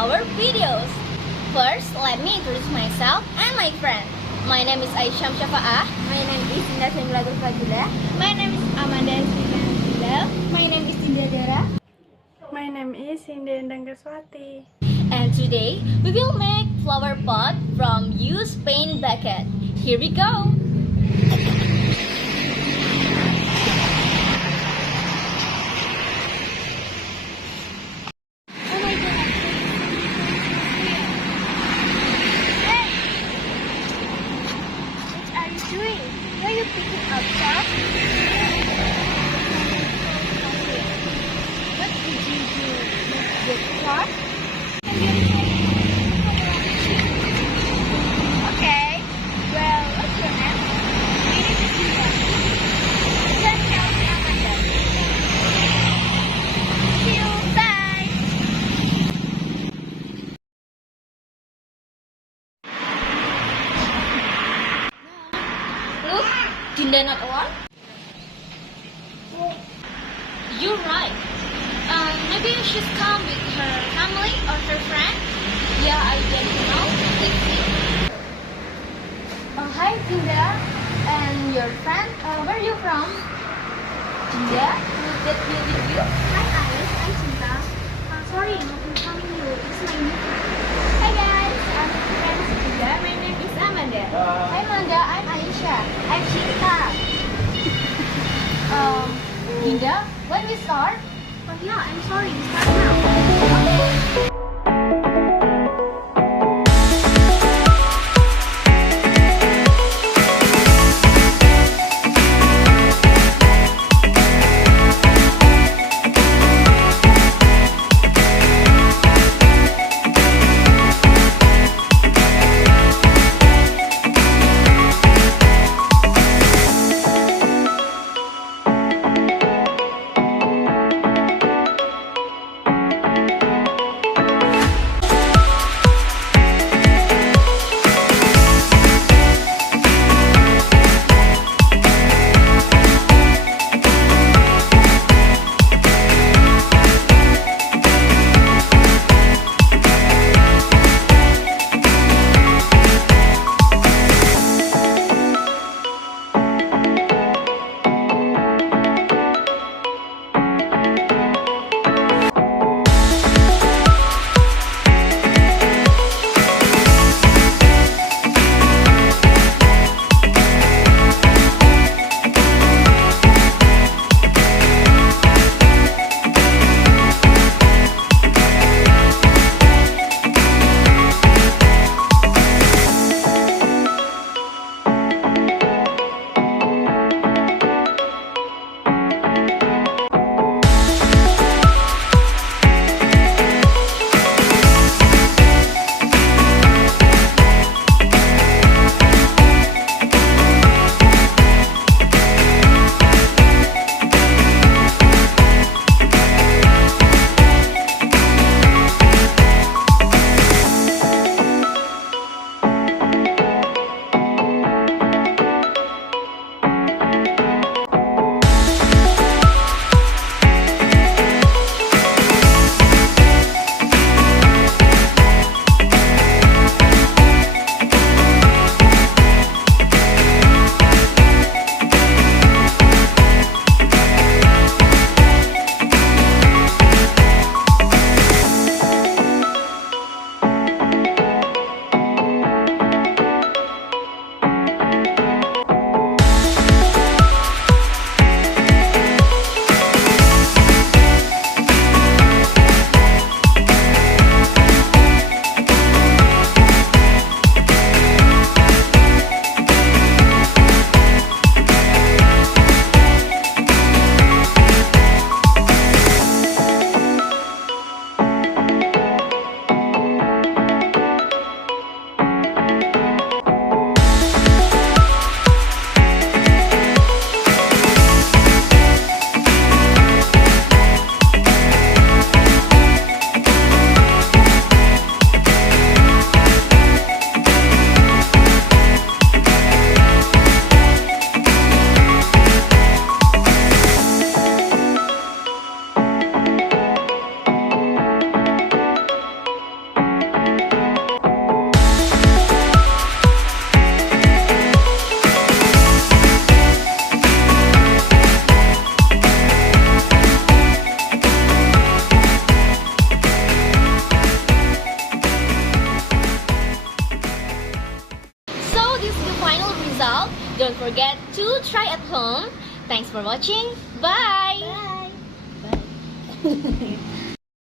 our videos. First, let me introduce myself and my friend. My name is Aisyam Syafa'ah. My name is Indah Semulatul Fadila. My name is Amanda Sinandila. My name is Dinda Dara. My name is Indah Endanggaswati. And today, we will make flower pot from used paint bucket. Here we go! Why are you picking up stuff? What did you do with the cloth? Okay. Well, what's your name? My name is Ida. Then tell me Amanda. See you. Bye. Look, Dinda not alone? You're right. Maybe she's come with her family or her friend. Yeah, I don't know. Let's see. Hi, Dinda. And your friend, where are you from? Dinda, let me with you. Hi Alice, I'm Cinta. Sorry, not informing you. This is my new friend. Hi guys, I'm friends Dinda. My name is Amanda. Hi Amanda, I'm Aisha. I'm Shinta. Dinda, when we start? Oh yeah, I'm sorry. We start now. result. Don't forget to try at home. Thanks for watching. Bye! Bye. Bye.